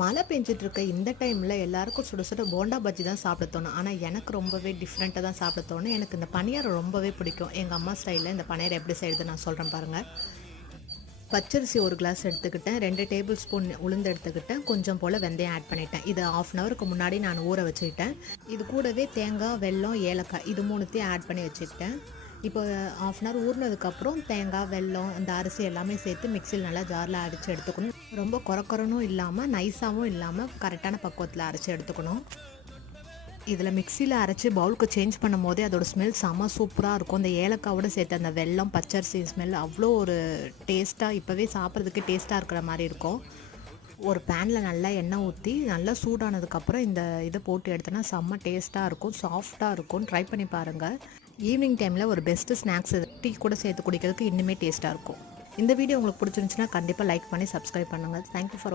மழை பெஞ்சிட்டு இருக்க இந்த டைமில் எல்லாருக்கும் சுட சுட போண்டா பஜ்ஜி தான் சாப்பிட தோணும். ஆனால் எனக்கு ரொம்பவே டிஃப்ரெண்ட்டாக தான் சாப்பிட தோணும். எனக்கு இந்த பணியாரம் ரொம்பவே பிடிக்கும். எங்கள் அம்மா ஸ்டைலில் இந்த பணியாரம் எப்படி செய்யுது நான் சொல்கிறேன் பாருங்கள். பச்சரிசி ஒரு கிளாஸ் எடுத்துக்கிட்டேன், 2 டேபிள் ஸ்பூன் உளுந்து எடுத்துக்கிட்டேன், கொஞ்சம் போல் வெந்தயம் ஆட் பண்ணிட்டேன். இது 1/2 ஹவருக்கு முன்னாடி நான் ஊற வச்சுக்கிட்டேன். இது கூடவே தேங்காய், வெல்லம், ஏலக்காய் இது மூணுத்தையும் ஆட் பண்ணி வச்சுக்கிட்டேன். இப்போ 1/2 ஹவர் ஊறினதுக்கப்புறம் தேங்காய், வெல்லம், இந்த அரிசி எல்லாமே சேர்த்து மிக்சியில் நல்லா ஜாரில் அரைச்சி எடுத்துக்கணும். ரொம்ப கொரக்கொரனும் இல்லாமல் நைஸாகவும் இல்லாமல் கரெக்டான பக்குவத்தில் அரைச்சி எடுத்துக்கணும். இதில் மிக்சியில் அரைச்சி பவுலுக்கு சேஞ்ச் பண்ணும் போதே அதோட ஸ்மெல் செம்ம சூப்பராக இருக்கும். இந்த ஏலக்காவோடு சேர்த்து அந்த வெல்லம், பச்சரிசி ஸ்மெல் அவ்வளோ ஒரு டேஸ்ட்டாக, இப்போவே சாப்பிட்றதுக்கு டேஸ்ட்டாக இருக்கிற மாதிரி இருக்கும். ஒரு பேனில் நல்லா எண்ணெய் ஊற்றி நல்லா சூடானதுக்கப்புறம் இந்த இதை போட்டு எடுத்தோன்னா செம்ம டேஸ்ட்டாக இருக்கும், சாஃப்டாக இருக்கும். ட்ரை பண்ணி பாருங்கள். ஈவினிங் டைமில் ஒரு பெஸ்ட்டு ஸ்நாக்ஸ், டீ கூட சேர்த்து குடிக்கிறதுக்கு இன்னுமே டேஸ்ட்டாக இருக்கும். இந்த வீடியோ உங்களுக்கு பிடிச்சிருந்துச்சுன்னா கண்டிப்பாக லைக் பண்ணி சப்ஸ்கிரைப் பண்ணுங்கள். தேங்க்யூ ஃபார் வாட்சிங்.